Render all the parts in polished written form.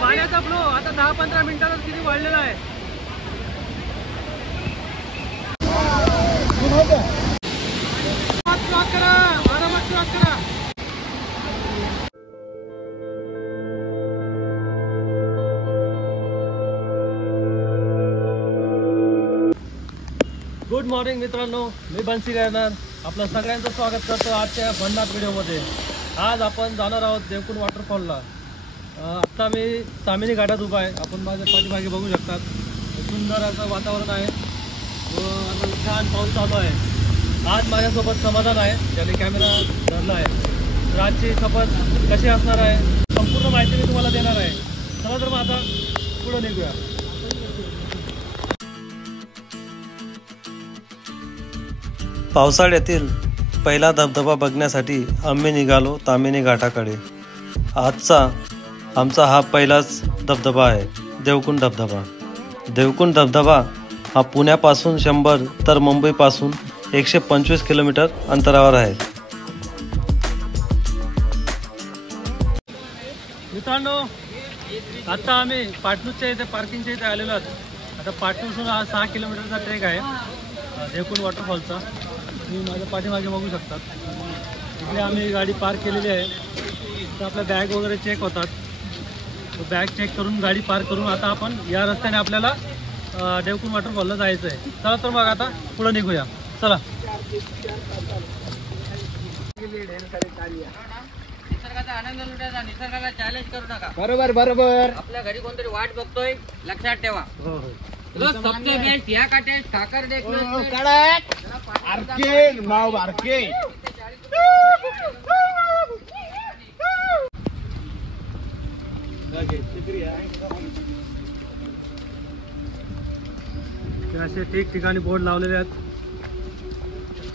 पाण्याचा फ्लो आता 10-15 मिनिटातच किती वाढलेला आहे. गुड मॉर्निंग मित्रांनो, मी बन्सी गायणार आपलं सगळ्यांचं स्वागत करतो आजच्या भन्नाट व्हिडिओमध्ये. आज आपण जाणार आहोत देवकुंड वॉटरफॉलला. आत्ता मी तामिनी घाटात उभा आहे. आपण माझ्या पाठीमागे बघू शकतात. सुंदर असं वातावरण आहे व छान पाऊस चालू आहे. आज माझ्यासोबत समाधान आहे, ज्याने कॅमेरा धरला आहे. तर आजची सफर कशी असणार आहे संपूर्ण माहिती मी तुम्हाला देणार आहे. चला तर मग आता पुढे निघूया. पावसाळ्यातील पहिला धबधबा बघण्यासाठी आम्ही निघालो तामिनी घाटाकडे. आमचा हा पहिलाच धबधबा आहे, देवकुंड धबधबा. देवकुंड धबधबा हा पुण्यापासून 100 तर मुंबईपासून 125 किलोमीटर अंतरावर आहे. मित्रांनो, आता आम्ही पाटणूच्या इथे पार्किंगच्या इथे आलेलो आहोत. आता पाटणूपासून हा 6 किलोमीटरचा ट्रेक आहे देवकुंड वॉटरफॉलचा. तुम्ही माझ्या पाठीमागे बघू शकतात. इकडे आम्ही गाडी पार्क केलेली आहे. तर आपल्या बॅग वगैरे चेक होतात. तो बॅग चेक करून गाडी पार्क करून आता आपण या रस्त्याने आपल्याला देवकुंड वॉटरफॉलला जायचं आहे. चला तर मग आता पुढे निघूया. चला. निसर्गाचा आनंद लुटायचा, निसर्गाला चॅलेंज करू नका. बरोबर बरोबर. आपल्या घरी कोणतरी वाट बघतोय, लक्षात ठेवा. हो हो. सबसे बेस्ट या काटे ठाकर देखलो कडक आरके माव आरके. ते असे ठिकठिकाणी बोर्ड लावलेले आहेत,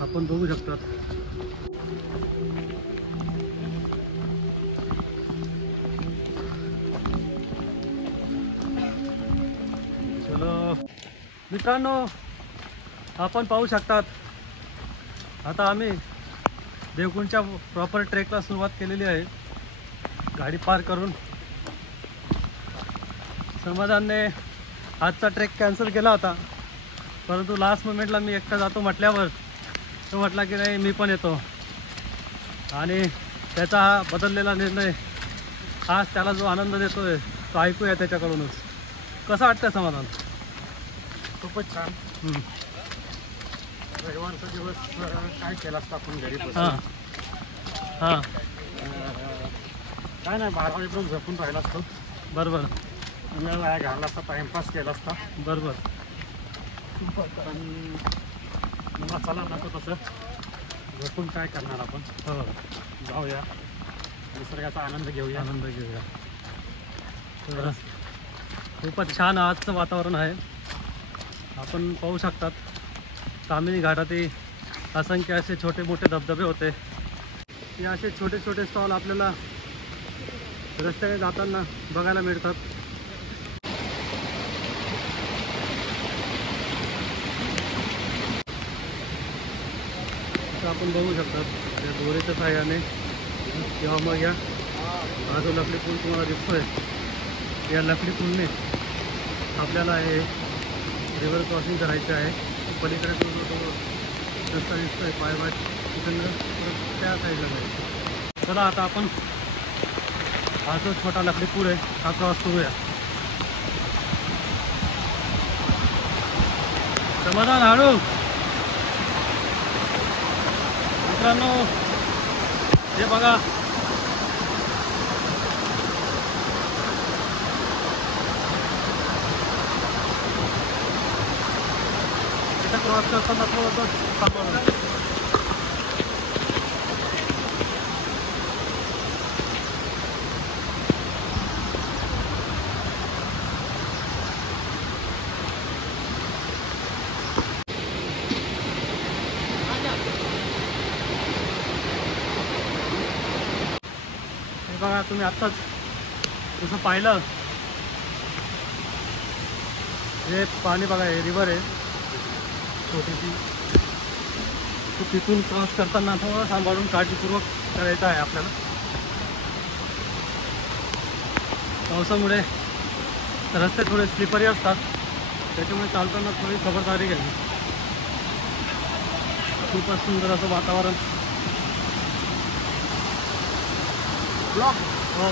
आपण बघू शकतात. चलो मित्रांनो, आपण पाहू शकतात आता आम्ही देवकुंडच्या प्रॉपर ट्रेकला सुरुवात केलेली आहे. गाडी पार्क करून समाधानने आजचा ट्रेक कॅन्सल केला होता, परंतु लास्ट मोमेंटला मी एकटा जातो म्हटल्यावर तो म्हटला की नाही मी पण येतो. आणि त्याचा हा बदललेला निर्णय आज त्याला जो आनंद देतोय तो ऐकूया त्याच्याकडूनच. कसं वाटतं समाधान? खूपच छान. रविवारचा दिवस काय केला असता आपण घरी बसून? हां हां काय नाही, 12 वाजेपर्यंत झोपून राहिला असतो. बरोबर वेळ वाया घालला असता, टाइमपास केला असता. बरोबर. पण मला चला नको तसं, झोपून काय करणार आपण. हो, जाऊया, निसर्गाचा आनंद घेऊया. आनंद घेऊया. तर खूपच छान आजचं वातावरण आहे. आपण पाहू शकतात तामिनी घाटातही असंख्य असे छोटे मोठे धबधबे होते. हे असे छोटे छोटे स्टॉल आपल्याला रस्त्याने जाताना बघायला मिळतात. तर आपण बघू शकतात या दोरीच्या साहाय्याने किंवा मग या हा जो लकडी पूल तुम्हाला दिसतोय, या लकडी पूलने आपल्याला हे रिव्हर क्रॉसिंग करायचं आहे. पलीकडे तो रस्ता दिसतोय पायवाट, तिकडनं त्या साईडला जायचं. चला आता आपण हा जो छोटा लकडी पूल आहे हा क्रॉस करूया. समाधान हळू. मित्रांनो हे बघा, इथं क्रॉस करताना थोडंसं थांबवलं. बघा तुम्ही आत्ताच जसं पाहिलं, हे पाणी बघा, हे रिव्हर आहे छोटीशी. तो तिथून क्रॉस करताना थोडं सांभाळून काळजीपूर्वक करायचं आहे आपल्याला. पावसामुळे रस्ते थोडे स्लिपरी असतात, त्याच्यामुळे चालताना थोडी खबरदारी घ्यावी. खूपच सुंदर असं वातावरण. हो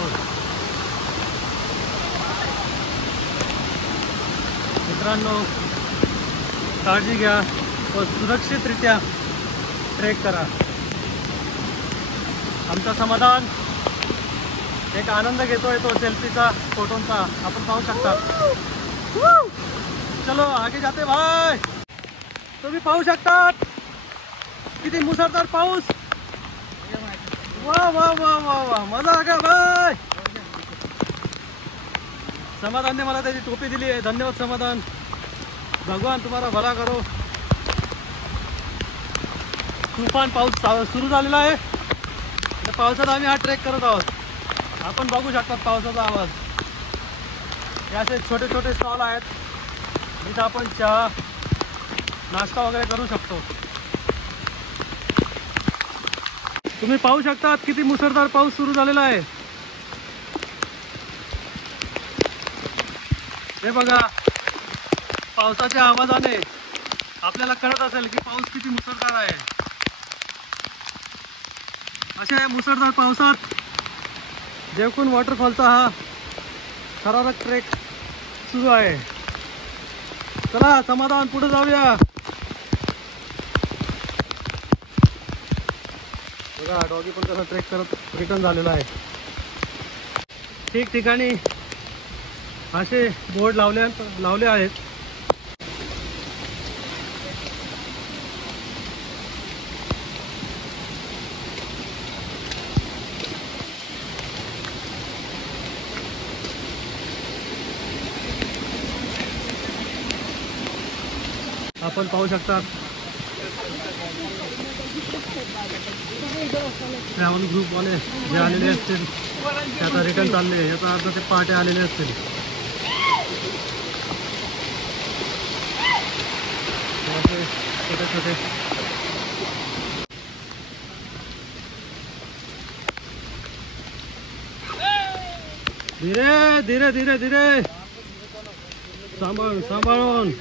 मित्रांनो, काळजी घ्या व सुरक्षितरित्या ट्रेक करा. आमचा समाधान एक आनंद घेतोय तो सेल्फीचा, फोटोंचा. आपण पाहू शकता. चलो आगे जाते भाई. तुम्ही पाहू शकतात किती मुसळधार पाऊस. वा वा वा वा वा, मजा आ गया भाई. समाधानने मला त्याची टोपी दिली आहे. धन्यवाद समाधान. भगवान तुम्हाला भला करो. तुफान पाऊस सुरू झालेला आहे. त्या पावसात आम्ही हा ट्रेक करत आहोत. आपण बघू शकतात पावसाचा आवाज. हे असे छोटे छोटे स्टॉल आहेत, जिथं आपण चहा नाश्ता वगैरे करू शकतो. तुम्ही पाहू शकतात किती मुसळधार पाऊस सुरू झालेला आहे. हे बघा, पावसाच्या आवाजाने आपल्याला कळत असेल की पाऊस किती मुसळधार आहे. अशा या मुसळधार पावसात देवकुंड वॉटरफॉलचा हा थरारक ट्रेक सुरू आहे. चला समाधान, पुढे जाऊया. बघा डॉगी पण कसा ट्रेक करत रिटर्न झालेला आहे. ठिकठिकाणी असे बोर्ड लावले आहेत. आपण पाहू शकता ट्रॅव्हल ग्रुपवाले जे आलेले असतील ते आता रिटर्न चालले. याचा अर्थ ते पहाटे आलेले असतील. छोटे छोटे धीरे धीरे धीरे धीरे सांभाळून.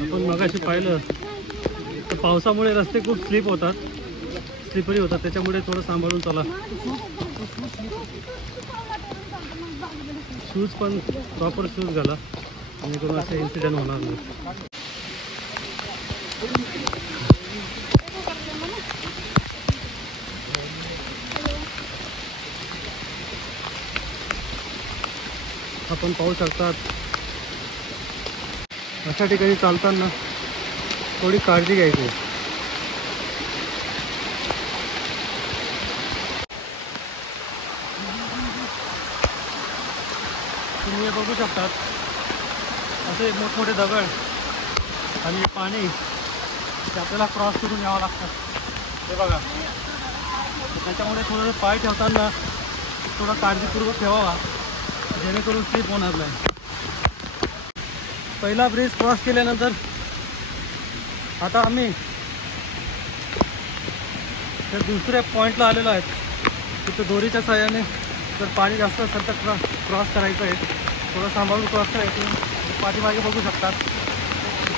आपण मगाशी पाहिलं तर पावसामुळे रस्ते खूप स्लिपरी होतात, त्याच्यामुळे थोडं सांभाळून चला. शूज पण प्रॉपर शूज घाला, जेणेकरून असे इन्सिडेंट होणार नाही. आपण पाहू शकतात अशा ठिकाणी चालताना थोडी काळजी घ्यायची. तुम्ही हे बघू शकतात असे मोठमोठे दगड आणि पाणी ते आपल्याला क्रॉस करून यावं लागतं. हे बघा, त्याच्यामुळे थोडं पाय ठेवताना थोडा काळजीपूर्वक ठेवावा, जेणेकरून स्लिप होणार नाही. पहिला ब्रिज क्रॉस केल्यानंतर आता आम्ही त्या दुसऱ्या पॉईंटला आलेलो आहे. तिथं दोरीच्या साहाय्याने जर पाणी जास्त असेल तर क्रॉस करायचं आहे. थोडं सांभाळून क्रॉस करायचं. पाठीमागे बघू शकतात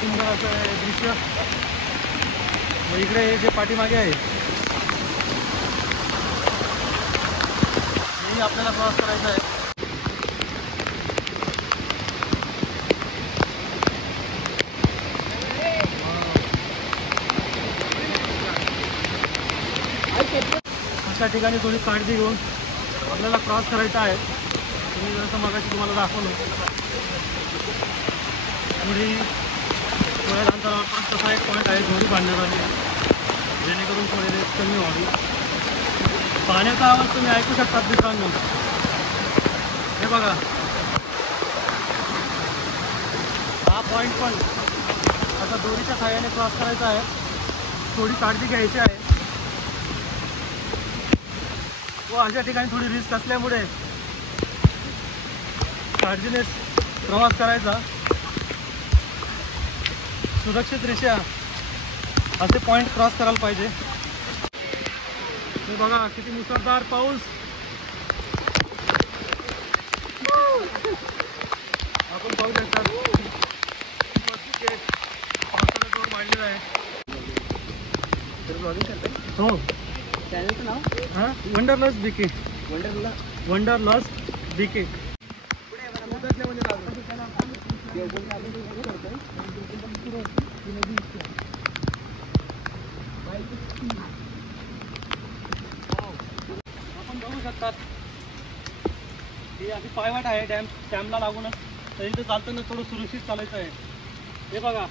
सुंदर असं दृश्य. व इकडे जे पाठीमागे आहे हेही आपल्याला क्रॉस करायचं आहे. अशा ठिकाणी थोडी काळजी घेऊन आपल्याला क्रॉस करायचा आहे. तुम्ही जसं मगाशी तुम्हाला दाखवलं थोड्या अंतरावर तसा एक पॉईंट आहे, दोरी बांधण्यात आली, जेणेकरून थोडी रेस कमी व्हावी. पाण्याचा आवाज तुम्ही ऐकू शकतात मित्रांनो. हे बघा, हा पॉईंट पण आता दोरीच्या साहाय्याने क्रॉस करायचा आहे. थोडी काळजी घ्यायची आहे. व अशा ठिकाणी थोडी रिस्क असल्यामुळे काळजीने प्रवास करायचा. सुरक्षितरित्या असे पॉईंट क्रॉस करायला पाहिजे. हे बघा किती मुसळधार पाऊस. आपण पाहू शकता पावसाचा जोर वाढलेला आहे. हो चॅनलचं नाव हां वंडरलॉस बीके. वंडरलॉस बीके. आपण बघू शकतात ही अशी पायवाट आहे डॅमला लागूनच. तर इथे चालताना थोडं सुरक्षित चालायचं आहे. हे बघा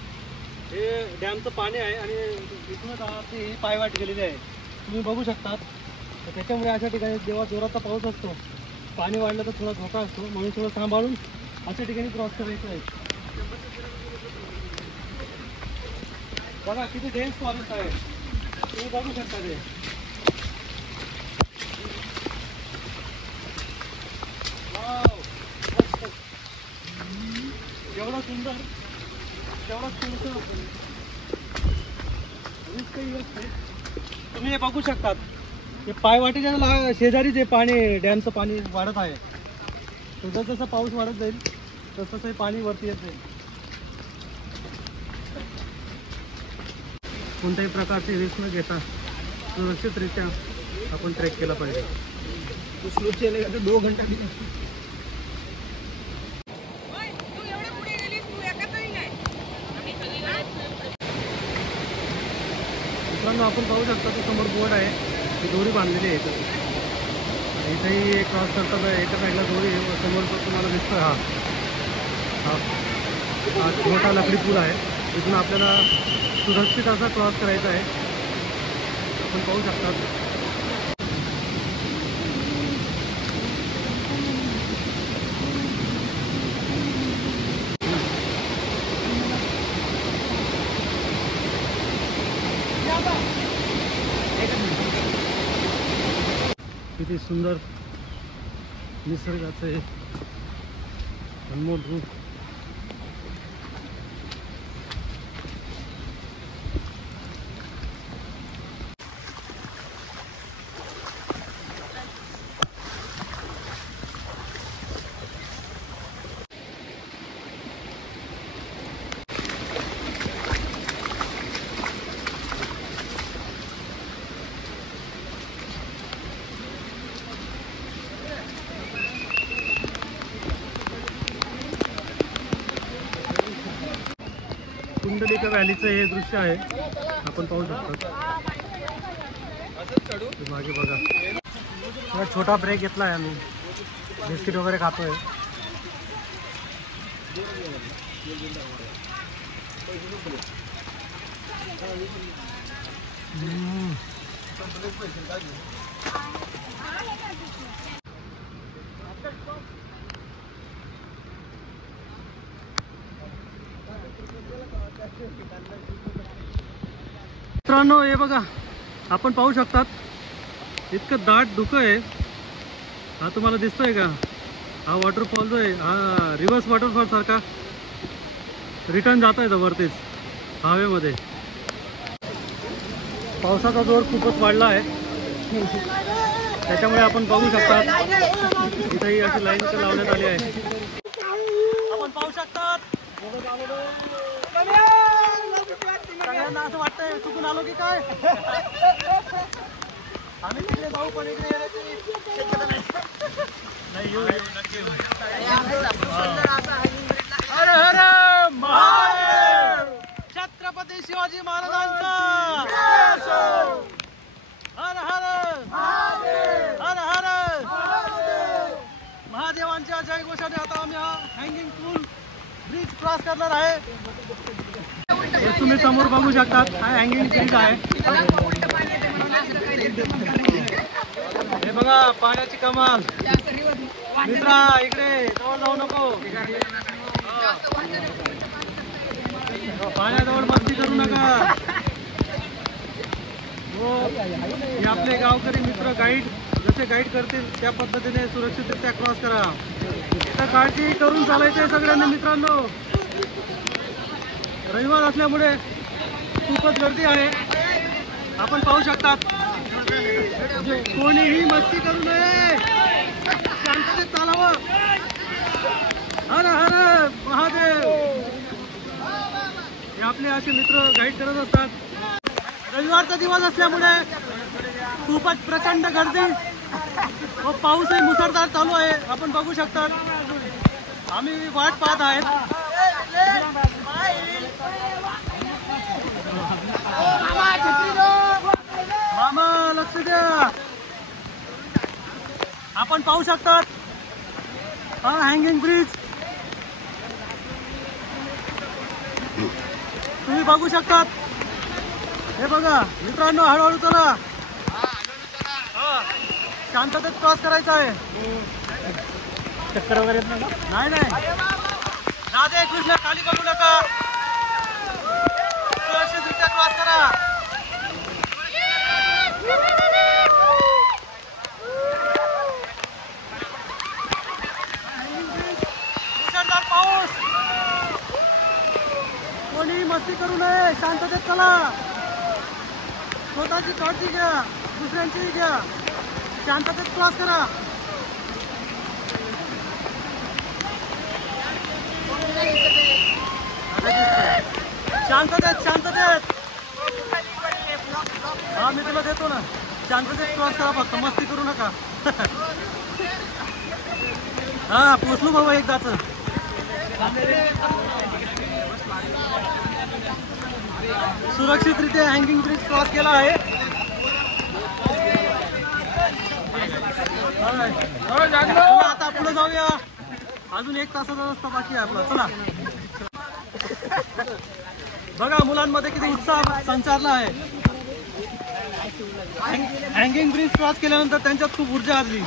हे डॅमचं पाणी आहे आणि इथूनच ही पायवाट गेलेली आहे. तुम्ही बघू शकतात. तर त्याच्यामुळे अशा ठिकाणी जेव्हा जोराचा पाऊस असतो पाणी वाढलं तर थोडा धोका असतो. म्हणून थोडं सांभाळून अशा ठिकाणी क्रॉस करायचं आहे. बघा किती डेन्स फॉरेस्ट आहे. तुम्ही बघू शकता ते. जेवढा सुंदर तेवढा सुंदर. तुम्ही हे बघू शकतात हे पायवाटेच्या शेजारीच हे पाणी डॅमचं पाणी वाढत आहे. जसं जसं पाऊस वाढत जाईल तसं हे पाणी वरती येत जाईल. कोणत्याही प्रकारची रिस्क न घेता सुरक्षितरित्या आपण ट्रेक केला पाहिजे. तो 2 घंटा मित्रांनो आपण पाहू शकता की समोर बोर्ड आहे. ती दोरी बांधलेली आहे इथं. इथेही क्रॉस करतात. एका साईडला दोरी आहे. समोर तुम्हाला दिसतोय हा मोठा लाकडी पूल आहे. इथून आपल्याला सुरक्षित असा क्रॉस करायचा आहे. आपण पाहू शकतात. किती सुंदर निसर्गाचं अनमोल रूप. कुंडलिका व्हॅलीचं हे दृश्य आहे. आपण पाहू शकतो. मागे बघा छोटा ब्रेक घेतला आहे. आम्ही बिस्किट वगैरे खातोय. मित्रांनो हे बघा आपण पाहू शकतात इतकं दाट धुकं आहे. हा तुम्हाला दिसतोय का? हा वॉटरफॉल जो आहे हा रिव्हर्स वॉटरफॉल सारखा रिटर्न जात आहे वरतीच हवेमध्ये. पावसाचा जोर खूपच वाढला आहे. त्याच्यामुळे आपण पाहू शकतात इथेही अशी लाईन लावण्यात आली आहे. आपण पाहू शकतात सगळ्यांना असं वाटतंय चुकून आलो की काय. आम्ही तिकडे जाऊ पण इकडे येण्याची शक्यता नाही. येऊ नक्की. हर हर महादेव. छत्रपती शिवाजी महाराजांचा हर हर हर हर महादेवांच्या जय घोषाने आता आम्ही हा हँगिंग पूल ब्रिज क्रॉस करणार आहे. हे तुम्ही समोर बघू शकतात हा हँगिंग ब्रिज आहे. हे बघा पाण्याची कमाल. मित्रा इकडे जवळ जाऊ नको. पाण्याजवळ मस्ती करू नका. हो हे आपले गावकरी मित्र गाईड जसे गाईड करतील त्या पद्धतीने सुरक्षितरित्या क्रॉस करा. तर काळजी करून चालायचं सगळ्यांना. मित्रांनो रविवार असल्यामुळे खूपच गर्दी आहे. आपण पाहू शकतात कोणीही मस्ती करू नये, शांततेत चालावं. हर हर महादेव. हे आपले असे मित्र गाईड करत असतात. रविवारचा दिवस असल्यामुळे खूपच प्रचंड गर्दी व पाऊसही मुसळधार चालू आहे. आपण बघू शकता. आम्ही वाट पाहत आहेत. मामा लक्ष द्या. आपण पाहू शकतात हा हँगिंग ब्रिज. तुम्ही बघू शकतात. हे बघा मित्रांनो, हळूहळू चला. शांततेत क्रॉस करायचा आहे. चक्कर वगैरे येत नाही ना? नाही नाही, राधे कृष्ण, खाली बघू नका. सुरक्षितरित्या क्रॉस करा. मुसळधार पाऊस. कोणी मस्ती करू नये, शांततेत चला. स्वतःची काळजी घ्या, दुसऱ्यांचीही घ्या. शांततेत क्रॉस करा. शांततेत शांततेत. हा मी तुला देतो ना. शांततेत क्रॉस करा, फक्त मस्ती करू नका. हा पोचलो बाबा एकदाच. सुरक्षितरित्या हँगिंग ब्रिज क्रॉस केला आहे. चला आता पुढे जाऊया. अजून 1 तासाचा रस्ता बाकी आहे आपला. चला. बघा मुलांमध्ये किती उत्साह संचारला आहे. हँगिंग ब्रिज क्रॉस केल्यानंतर त्यांच्यात खूप ऊर्जा आली.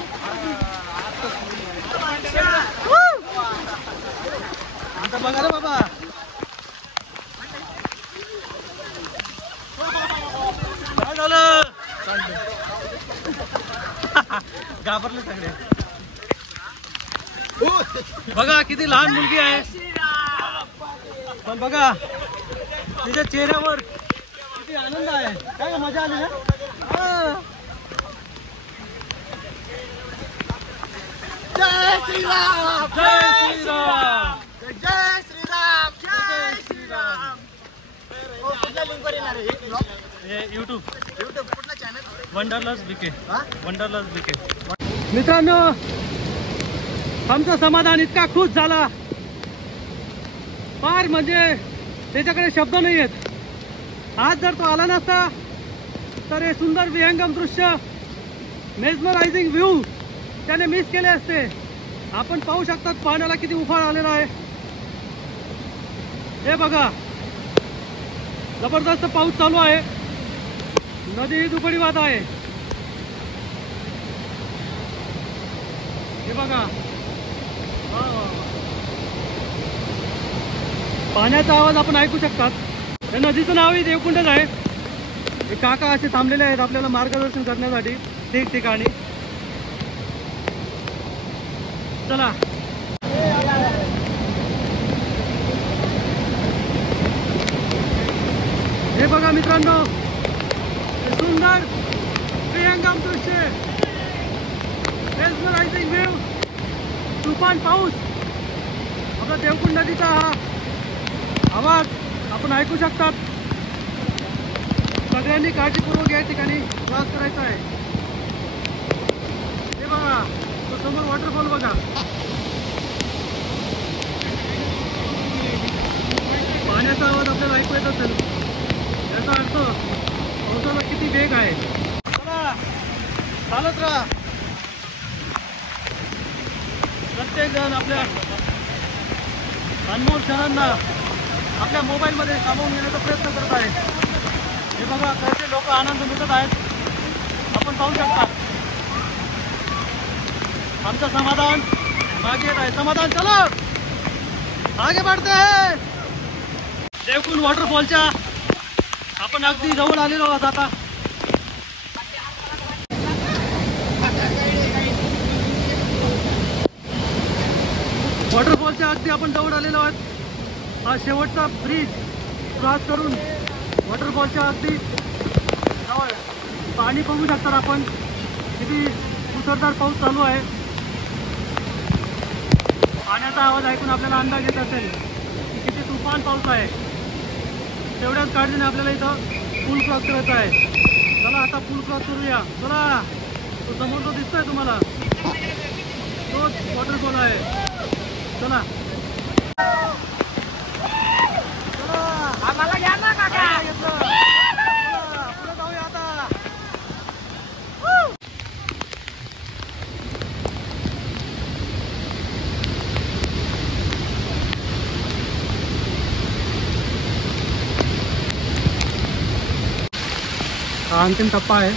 आता बघा रे बाबा. काय झालं? घाबरले सगळे. बघा किती लहान मुलगी आहे, पण बघा तिच्या चेहऱ्यावर किती आनंद आहे. काय मजा आली ना. जय श्रीराम. जय श्रीराम. जय श्रीराम. जय श्रीराम. कुठल्या लिंकवर येणार आहे? हे यूट्यूब कुठला channel? Wanderlust BK. Wanderlust BK. मित्रांनो, आमचं समाधान इतका खुश झाला, फार म्हणजे त्याच्याकडे शब्द नाही आहेत. आज जर तो आला नसता तर हे सुंदर विहंगम दृश्य, मेस्मरायझिंग व्ह्यू त्याने मिस केले असते. आपण पाहू शकतात पाण्याला किती उफाळ आलेला आहे. हे बघा, जबरदस्त पाऊस चालू आहे. नदी ही दुपडी वाहत आहे. हे बघा, पाण्याचा आवाज आपण ऐकू शकतात. या नदीचं नावही देवकुंडच आहे. हे काका असे थांबलेले आहेत आपल्याला मार्गदर्शन करण्यासाठी ठिकठिकाणी. चला. हे बघा मित्रांनो, हे सुंदर विहंगम दृश्य, मेस्मरायझिंग व्ह्यू, तुफान पाऊस. आपला देवकुंड नदीचा हा आवाज आपण ऐकू शकतात. सगळ्यांनी काळजीपूर्वक या ठिकाणी क्रॉस करायचा आहे. हे बघा, तो समोर वॉटरफॉल बघा. पाण्याचा आवाज आपल्याला ऐकू येत असेल. याचा अर्थ पावसाला किती वेग आहे. चला, चालत राहा. प्रत्येक जण आपल्या अनमोल क्षणांना आपल्या मोबाईलमध्ये सामावून घेण्याचा प्रयत्न करत आहे. हे बघा, कसे लोक आनंद लुटत आहेत. आपण पाहू शकता. आमचं समाधान मागे येत आहे. समाधान चला, आगे बढ़ते हैं. देवकुंड वॉटरफॉलच्या आपण अगदी जवळ आलेलो आहोत. आता वॉटरफॉलच्या अगदी आपण जवळ आलेलो आहोत. हा शेवटचा ब्रिज क्रॉस करून वॉटरफॉलच्या अगदी जवळ पाणी बघू शकतात आपण. किती मुसळधार पाऊस चालू आहे. पाण्याचा आवाज ऐकून आपल्याला अंदाज येत असेल की किती तुफान पाऊस आहे. तेवढ्याच काळजीने आपल्याला इथं पूल क्रॉस करायचा आहे. चला आता पूल क्रॉस करूया. चला, तो समोर जो दिसतोय तुम्हाला तोच वॉटरफॉल आहे. चला आम्हाला घ्या ना काका. पुढे जाऊया आता. हा अंतिम टप्पा आहे.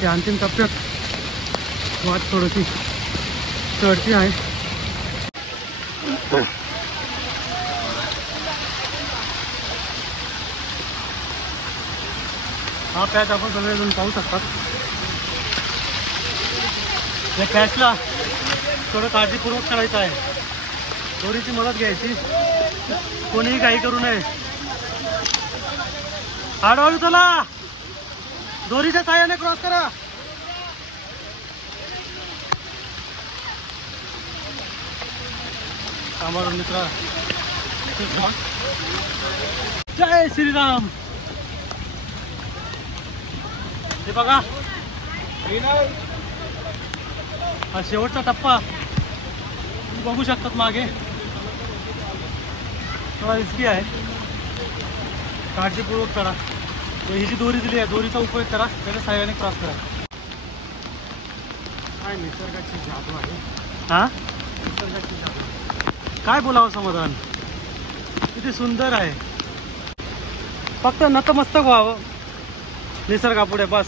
त्या अंतिम टप्प्यात वाट थोडीशी चढची आहे. हा पॅच आपण सगळेजण पाहू शकतात. या पॅचला थोडं काळजीपूर्वक करायचं आहे. दोरीची मदत घ्यायची, कोणीही काही करू नये. हळूहळू चला, दोरीच्या साहाय्याने क्रॉस करा. सांभाळून मित्रा. जय श्रीराम. हे बघा, हा शेवटचा टप्पा तुम्ही बघू शकतात. मागे थोडा रिस्की आहे, काळजीपूर्वक करा. ही जी दोरी दिली आहे, दोरीचा उपयोग करा, त्याच्या साहाय्याने क्रॉस करा. काय निसर्गाची जादू आहे. हा, निसर्गाची जादू. काय बोलावं समाधान. किती सुंदर आहे. फक्त नतमस्तक व्हावं निसर्गापुढे बस.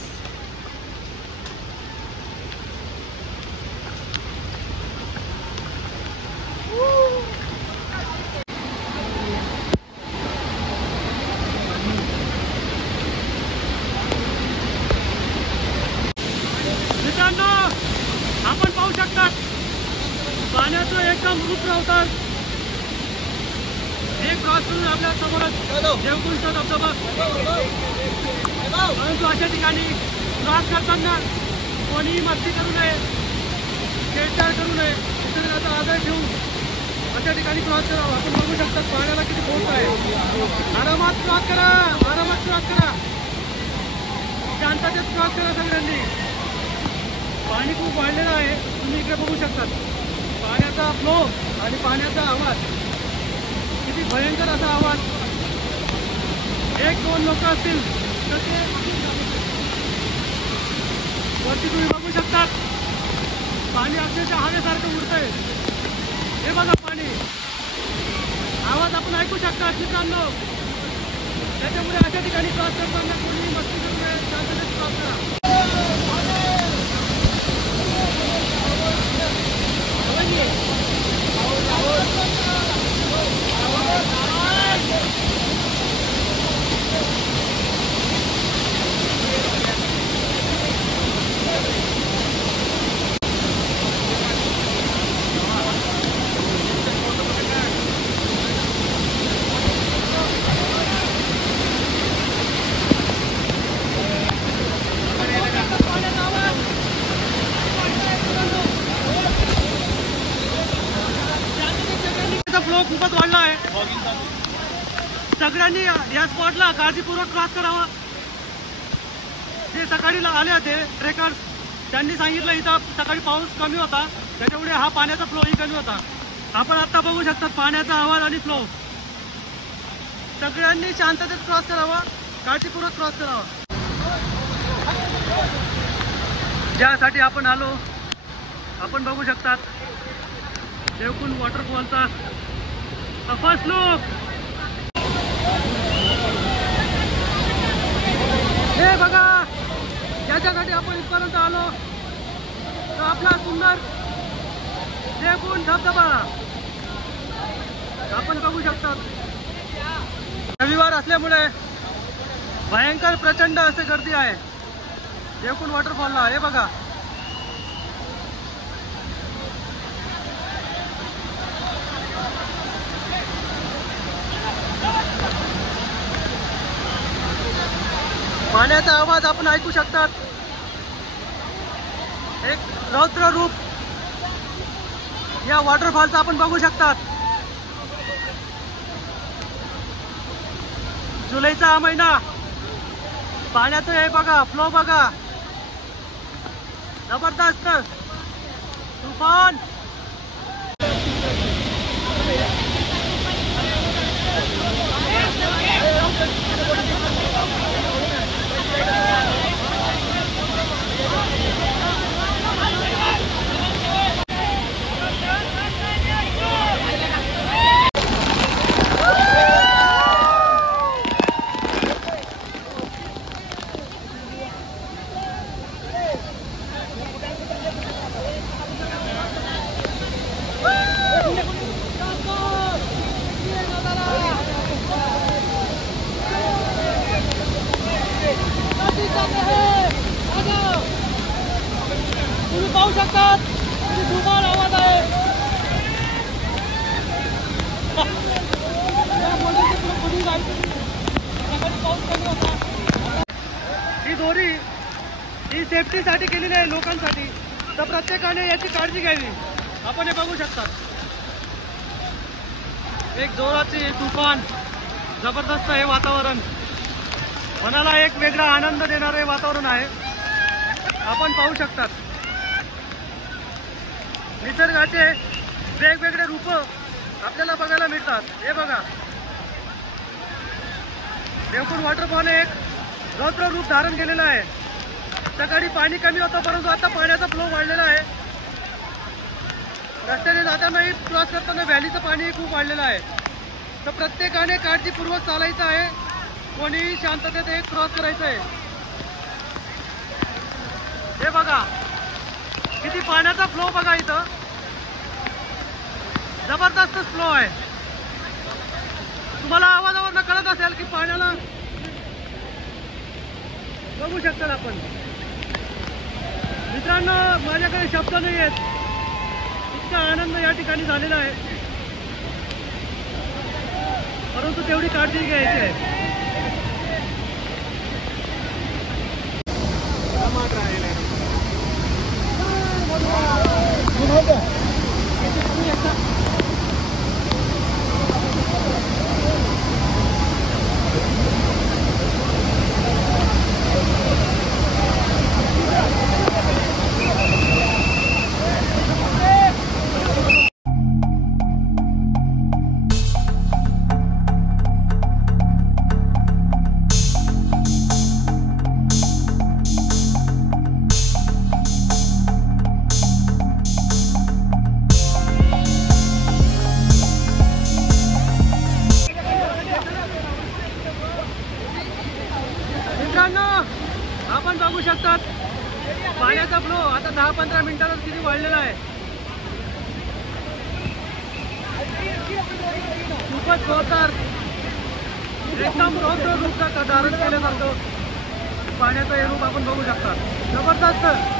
मित्रांनो, आपण पाहू शकतात पाण्याचं एकदम रुद्र अवतार. एक क्रॉस करून आपल्या समोरच देवकुंडचा धबधबा. परंतु अशा ठिकाणी क्रॉस करताना कोणीही मस्ती करू नये, छेडछाड करू नये. निसर्गाचा आदर ठेवून अशा ठिकाणी क्रॉस करावा. आपण बघू शकतात पाण्याला किती पोहोच आहे. आरामात क्रॉस करा, आरामात क्रॉस करा, शांततेत क्रॉस करा सगळ्यांनी. पाणी खूप वाढलेलं आहे, तुम्ही इकडे बघू शकतात. पाण्याचा फ्लो आणि पाण्याचा आवाज, किती भयंकर असा आवाज. 1-2 लोक असतील तर ते वरती तुम्ही बघू शकतात. पाणी अक्षरशः हवेसारखं उडतंय. हे बघा पाणी, आवाज आपण ऐकू शकतात मित्रांनो. त्याच्यामुळे अशा ठिकाणी क्रॉस करताना कोणी मस्ती करू नये, शांततेत क्रॉस करा. फ्लो खूपच वाढला आहे. सगळ्यांनी या स्पॉटला काळजीपूर्वक क्रॉस करावा. जे सकाळी आले होते ट्रेकर्स, त्यांनी सांगितलं इथं सकाळी पाऊस कमी होता, त्याच्यामुळे हा पाण्याचा फ्लोही कमी होता. आपण आता बघू शकतात पाण्याचा आवाज आणि फ्लो. सगळ्यांनी शांततेत क्रॉस करावा, काळजीपूर्वक क्रॉस करावा. ज्यासाठी आपण आलो, आपण बघू शकतात देवकुंड वॉटरफॉलचा फर्स्ट लुक. हे बघा, याच्यासाठी आपण इथपर्यंत आलो तर आपला सुंदर देवकुंड धबधबा आपण बघू शकतात. रविवार असल्यामुळे भयंकर प्रचंड असे गर्दी आहे देवकुंड वॉटरफॉलला. हे बघा, पाण्याचा आवाज आपण ऐकू शकतात. एक रौद्र रूप या वॉटरफॉलचा आपण बघू शकतात. जुलैचा हा महिना, पाण्याचं हे बघा, फ्लो बघा, जबरदस्त तुफान. तुम्ही पाहू शकतात किती धुमाळ आवाज आहे. ही दोरी ही सेफ्टीसाठी केलेली आहे लोकांसाठी, तर प्रत्येकाने याची काळजी घ्यावी. आपण हे बघू शकतात, एक जोराची तुफान, जबरदस्त हे वातावरण, मनाला एक वेगळा आनंद देणारे वातावरण आहे. आपण पाहू शकतात निसर्गाचे वेगवेगळे रूप आपल्याला बघायला मिळतात. हे बघा, देवकुंड वॉटरफॉल एक रौद्र रूप धारण केलेलं आहे. सकाळी पाणी कमी होतं, परंतु आता पाण्याचा फ्लो वाढलेला आहे. रस्त्याने जातानाही क्रॉस करताना व्हॅलीचं पाणी खूप वाढलेलं आहे. तर प्रत्येकाने काळजीपूर्वक चालायचं आहे, कोणीही शांततेत हे क्रॉस करायचं आहे. हे बघा किती पाण्याचा फ्लो बघा, इथं जबरदस्त फ्लो आहे. तुम्हाला आवाजावरनं कळत असेल की पाण्याला बघू शकता आपण. मित्रांनो, माझ्याकडे शब्द नाही आहेत, इतका आनंद या ठिकाणी झालेला आहे, परंतु तेवढी काळजी घ्यायची आहे. आपण बघू शकतात पाण्याचा फ्लो आता 10-15 मिनिटातच किती वाढलेला आहे. खूपच जोरदार, एकदम रौद्र रूप धारण केल्यासारखं पाण्याचं हे रूप आपण बघू शकता. जबरदस्त.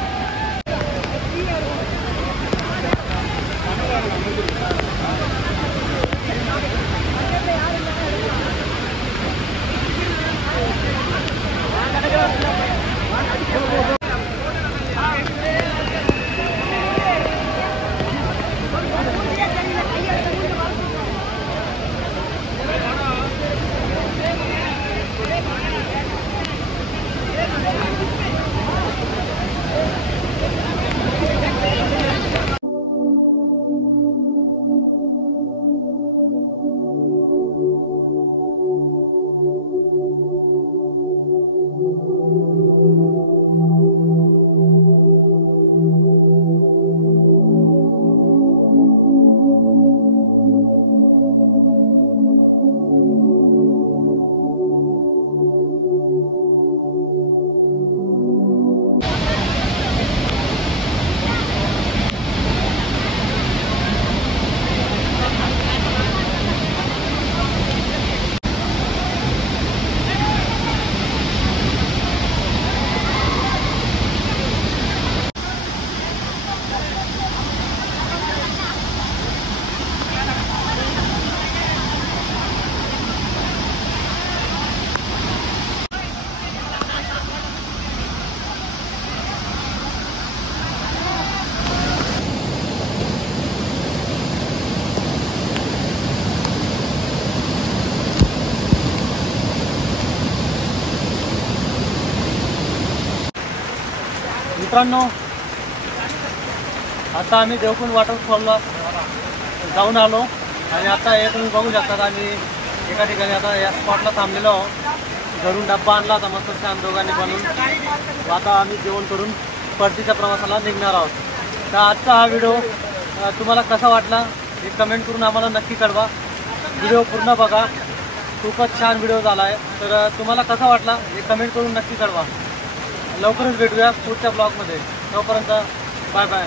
मित्रांनो, आता आम्ही देवकुंड वॉटरफॉलला जाऊन आलो आणि आता हे तुम्ही बघू शकता आम्ही एका ठिकाणी आता या स्पॉटला थांबलेलो आहोत. घरून डब्बा आणला होता मस्त छान दोघांनी बनवून. आता आम्ही जेवण करून परतीच्या प्रवासाला निघणार आहोत. तर आजचा हा व्हिडिओ तुम्हाला कसा वाटला हे कमेंट करून आम्हाला नक्की कळवा. व्हिडिओ पूर्ण बघा, खूपच छान व्हिडिओ झाला आहे. तर तुम्हाला कसा वाटला हे कमेंट करून नक्की कळवा. लवकरच भेटूया पुढच्या ब्लॉगमध्ये. तोपर्यंत बाय बाय.